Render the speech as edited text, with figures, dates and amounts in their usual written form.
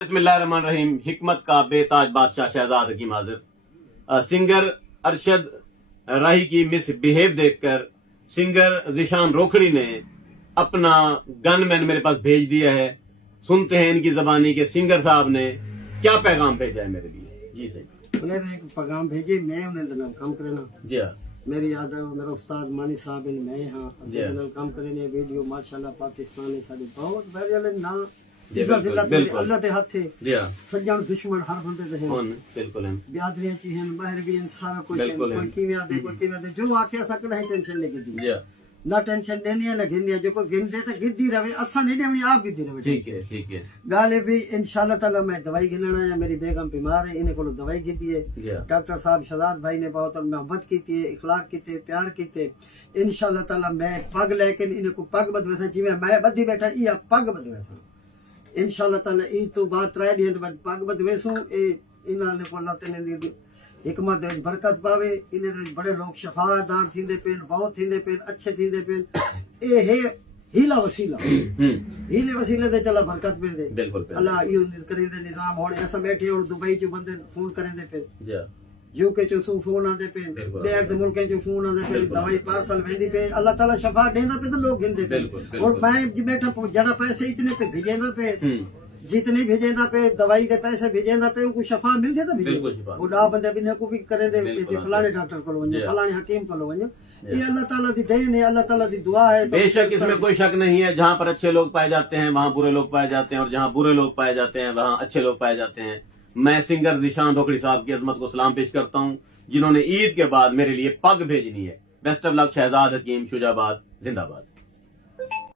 बिस्मिल्लाहिर्रहमानिर्रहीम। हिकमत का बेताज बादशाह शहजाद हकीम हाजिर। सिंगर अरशद राही की मिसबिहेव देखकर सिंगर जिशान रोखड़ी ने अपना गनमैन मेरे पास भेज दिया है। सुनते हैं इनकी जबानी के सिंगर साहब ने क्या पैगाम भेजा है मेरे लिए। जी सही, उन्हें तो एक पैगाम भेजे, मैं उन्हें काम करना। जी हाँ, मेरी याद है मेरा उस्ताद मानी साहब इन मैं हाँ काम करने वीडियो माशाल्लाह पाकिस्तानी साडी बहुत बढ़िया ना अल्लाह दे हाथे सज्जन दुश्मन हर बंदे दे हैं बिल्कुल हैं, बियादरियां ची हैं बाहर भी हैं सारा कुछ है। कोई कीमिया दे कोई कीमिया दे जो आके सकना है टेंशन लेके दी ना टेंशन लेनी है ना गिननी है। जो कोई गिन दे तो गिद्दी रहे असा नहीं अपनी आप गिद्दी रहे। ठीक है ठीक है। गाले भी इंशाल्लाह ताला मैं दवाई गिनना है। मेरी बेगम बीमार है, इन्हें को दवाई गिद्दी है। डॉक्टर साहब शहजाद भाई ने बहुत मोहब्बत की थी, इखलाक की थे, प्यार की थे। इंशाल्लाह ताला मैं पग लेके इन्हें को पग बदवैसा जिवें मैं बदी बैठा ये पग बदवैसा इंशाल्लाह ताला ई तो बात 3 दिन बाद पग बदवेसू ए इन्हां ने को अल्लाह तने दी हिकमत दे बरकत पावे। इन्हें दे बड़े लोग शफादार थींदे पेन, बहुत थींदे पेन, अच्छे थींदे पेन। ए है हीला वसीला हीले वसीले दे चला बरकत पे दे अल्लाह यो करेंदे निजाम होने ऐसा बैठे और दुबई जो बंदे फोन करेंदे पे यूके चो सू फोन आंदे पे बैर दे मुल्के चो फोन आंदे पे दवाई पार्सल वेंदी पे अल्लाह ताला शफा देंदा पे तो लोग गिनदे पे। और मैं जी बैठा जड़ा पैसे इतने पे भेजेंदा पे जितने भेजेंदा पे दवाई के पैसे भेजेंदा पे उनको शफा मिल जाता भी बुढ़ा बंदे भी ने को भी करेंदे ऐसे फलाने डॉक्टर को वने फलाने हकीम को वने। ये अल्लाह ताला दी देन है, अल्लाह ताला दी दुआ है। बेशक इसमें कोई शक नहीं है, जहाँ पर अच्छे लोग पाए जाते हैं वहाँ बुरे लोग पाए जाते हैं, और जहाँ बुरे लोग पाए जाते हैं वहाँ अच्छे लोग पाए जाते हैं। मैं सिंगर जिशान रोखड़ी साहब की अजमत को सलाम पेश करता हूँ, जिन्होंने ईद के बाद मेरे लिए पग भेजनी है। बेस्ट ऑफ लक शहजाद हकीम शुजाबाद जिंदाबाद।